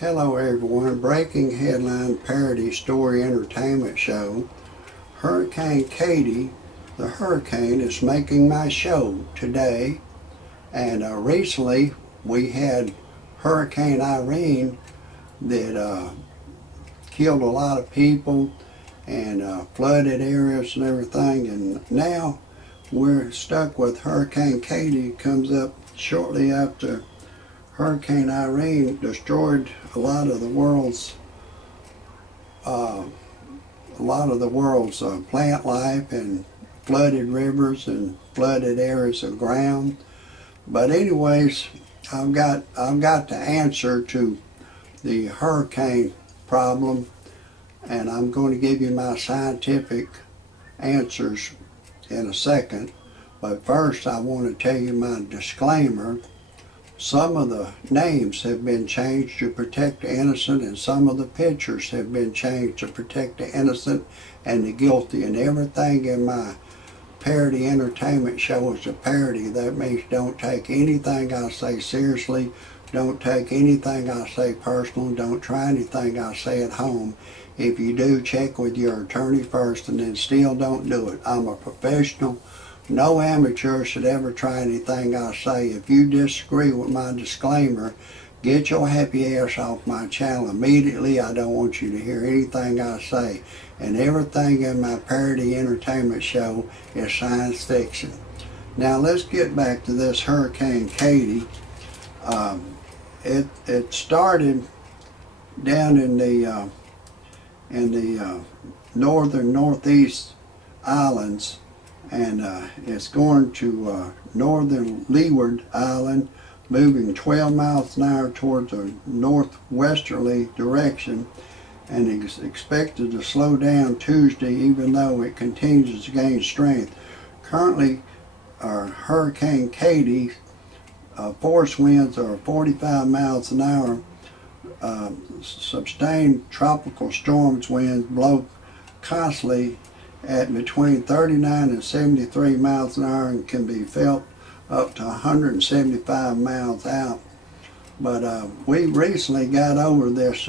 Hello everyone, breaking headline parody story entertainment show. Hurricane Katie, the hurricane, is making my show today. And recently we had Hurricane Irene that killed a lot of people and flooded areas and everything. And now we're stuck with Hurricane Katie. It comes up shortly after Hurricane Irene destroyed a lot of the world's plant life and flooded rivers and flooded areas of ground. But anyways, I've got the answer to the hurricane problem, and I'm going to give you my scientific answers in a second. But first, I want to tell you my disclaimer. Some of the names have been changed to protect the innocent, and some of the pictures have been changed to protect the innocent and the guilty. And everything in my parody entertainment show is a parody. That means don't take anything I say seriously. Don't take anything I say personal. Don't try anything I say at home. If you do, check with your attorney first, and then still don't do it. I'm a professional. No amateur should ever try anything I say. If you disagree with my disclaimer, get your happy ass off my channel immediately. I don't want you to hear anything I say. And everything in my parody entertainment show is science fiction. Now let's get back to this Hurricane Katie. It started down in the northern northeast islands, and it's going to northern Leeward Island, moving 12 miles an hour towards a northwesterly direction, and is expected to slow down Tuesday, even though it continues to gain strength. Currently, Hurricane Katie force winds are 45 miles an hour. Sustained tropical storms winds blow constantly at between 39 and 73 miles an hour and can be felt up to 175 miles out. But we recently got over this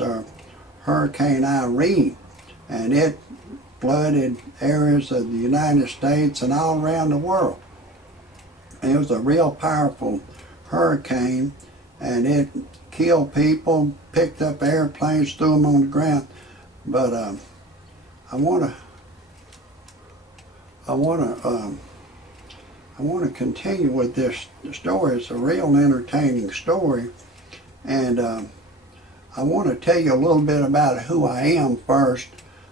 Hurricane Irene, and it flooded areas of the United States and all around the world. It was a real powerful hurricane, and it killed people, picked up airplanes, threw them on the ground. But I want to continue with this story. It's a real entertaining story, and I want to tell you a little bit about who I am first.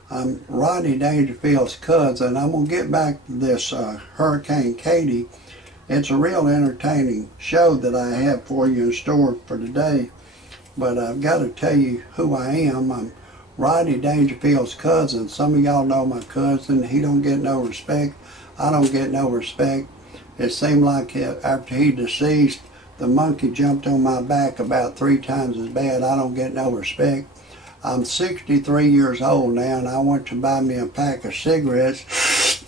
I'm Rodney Dangerfield's cousin. I'm going to get back to this Hurricane Katie. It's a real entertaining show that I have for you in store for today, but I've got to tell you who I am. I'm Rodney Dangerfield's cousin. Some of y'all know my cousin. He don't get no respect. I don't get no respect. It seemed like after he deceased, the monkey jumped on my back about 3 times as bad. I don't get no respect. I'm 63 years old now, and I went to buy me a pack of cigarettes,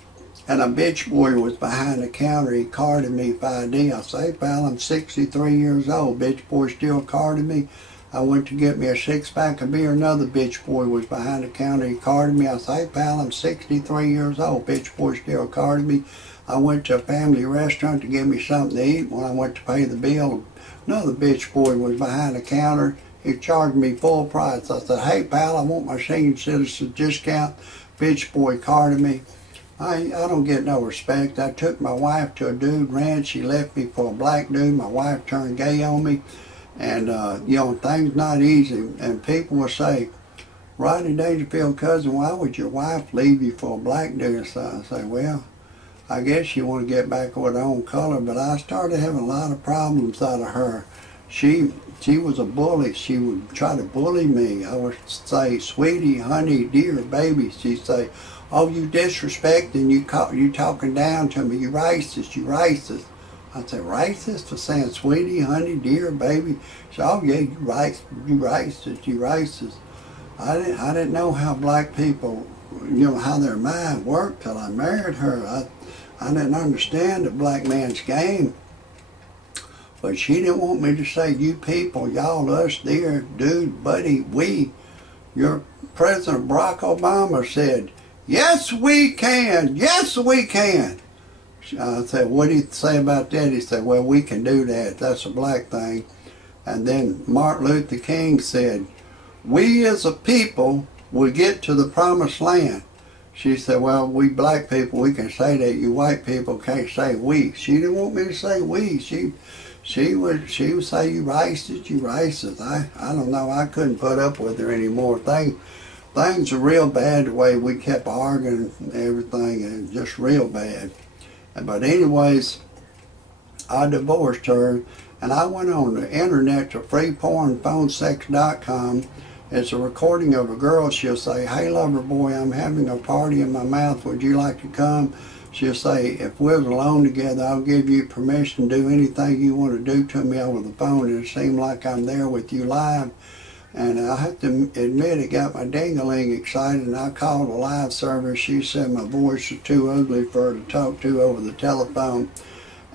and a bitch boy was behind the counter. He carded me for ID. I say, pal, I'm 63 years old. Bitch boy still carded me. I went to get me a 6-pack of beer. Another bitch boy was behind the counter. He carded me. I say, pal, I'm 63 years old. Bitch boy still carded me. I went to a family restaurant to get me something to eat. When I went to pay the bill, another bitch boy was behind the counter. He charged me full price. I said, hey, pal, I want my senior citizen discount. Bitch boy carded me. I don't get no respect. I took my wife to a dude ranch. She left me for a black dude. My wife turned gay on me. And, you know, things not easy. And people will say, Rodney Dangerfield cousin, why would your wife leave you for a black dude? So I say, well, I guess you want to get back with her own color. But I started having a lot of problems out of her. She was a bully. She would try to bully me. I would say, sweetie, honey, dear, baby. She'd say, oh, you disrespecting, you talking down to me, you racist, you racist. I'd say, racist for saying sweetie, honey, dear, baby. She said, oh yeah, you racist, you racist. I didn't know how black people, you know, how their mind worked till I married her. I didn't understand the black man's game. But she didn't want me to say, you people, y'all, us, dear, dude, buddy, we. Your President Barack Obama said, yes, we can. Yes, we can. I said, what do you say about that? He said, well, we can do that. That's a black thing. And then Martin Luther King said, we as a people will get to the promised land. She said, well, we black people, we can say that. You white people can't say we. She didn't want me to say we. She would say, you racist, you racist. I don't know. I couldn't put up with her anymore. Things are real bad the way we kept arguing and everything, and just real bad. But anyways, I divorced her, and I went on the internet to freepornphonesex.com. It's a recording of a girl. She'll say, hey, lover boy, I'm having a party in my mouth. Would you like to come? She'll say, if we're alone together, I'll give you permission to do anything you want to do to me over the phone. And it seemed like I'm there with you live. And I have to admit, it got my ding-a-ling excited, and I called a live service. She said my voice was too ugly for her to talk to over the telephone.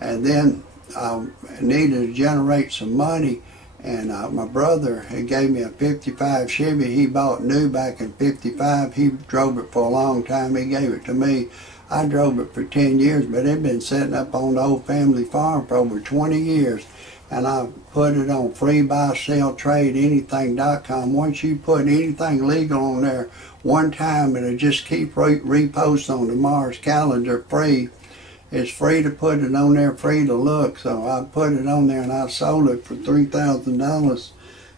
And then I needed to generate some money. And my brother had gave me a 55 Chevy. He bought new back in 55. He drove it for a long time. He gave it to me. I drove it for 10 years, but it had been sitting up on the old family farm for over 20 years. And I put it on free buy, sell, trade, anything.com. Once you put anything legal on there one time, it'll just keep repost on tomorrow's calendar free. It's free to put it on there, free to look. So I put it on there and I sold it for $3,000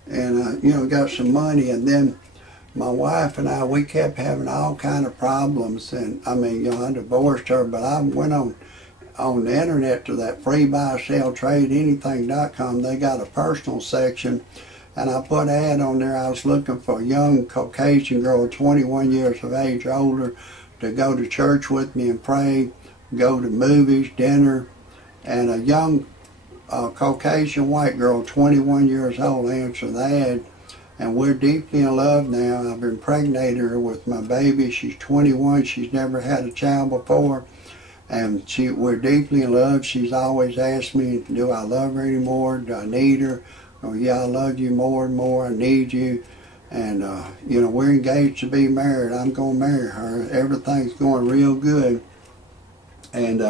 and, got some money. And then my wife and I, we kept having all kind of problems. And I divorced her, but I went on the internet to that free buy, sell, trade, anything.com. They got a personal section. And I put an ad on there. I was looking for a young Caucasian girl, 21 years of age or older, to go to church with me and pray, go to movies, dinner, and a young Caucasian white girl, 21 years old, answered the ad. And we're deeply in love now. I've impregnated her with my baby. She's 21. She's never had a child before. And we're deeply in love. She's always asked me, do I love her anymore? Do I need her? Oh, yeah, I love you more and more. I need you. And, we're engaged to be married. I'm going to marry her. Everything's going real good. And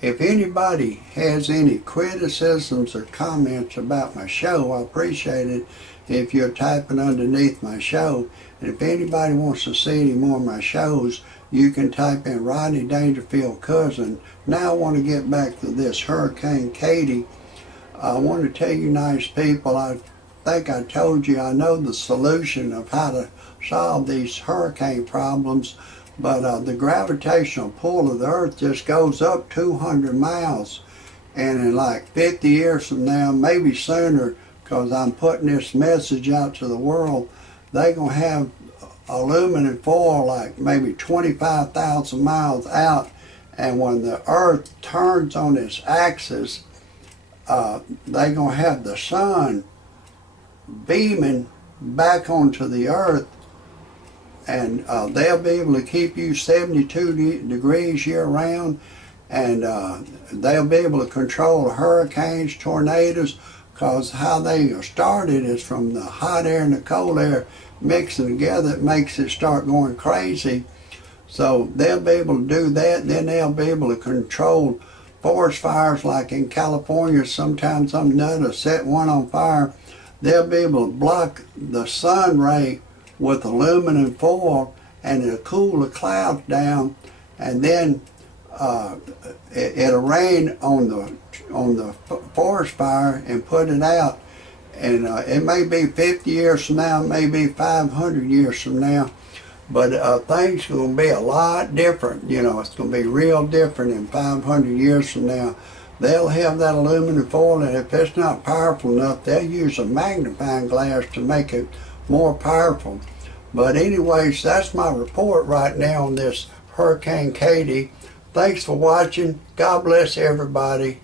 if anybody has any criticisms or comments about my show, I appreciate it if you're typing underneath my show. And if anybody wants to see any more of my shows, you can type in Rodney Dangerfield Cousin. Now I want to get back to this Hurricane Katie. I want to tell you nice people, I think I told you I know the solution of how to solve these hurricane problems. But the gravitational pull of the earth just goes up 200 miles. And in like 50 years from now, maybe sooner, because I'm putting this message out to the world, they're going to have aluminum foil like maybe 25,000 miles out. And when the earth turns on its axis, they're going to have the sun beaming back onto the earth. And they'll be able to keep you 72 degrees year round, and they'll be able to control hurricanes, tornadoes, because how they are started is from the hot air and the cold air mixing together. It makes it start going crazy. So they'll be able to do that. Then they'll be able to control forest fires, like in California. Sometimes some nut will set one on fire. They'll be able to block the sun ray with aluminum foil, and it'll cool the clouds down, and then it'll rain on the forest fire and put it out. And it may be 50 years from now, it may be 500 years from now, but things are going to be a lot different. It's going to be real different in 500 years from now. They'll have that aluminum foil, and if it's not powerful enough, they'll use a magnifying glass to make it more powerful. But anyways, that's my report right now on this Hurricane Katie. Thanks for watching. God bless everybody.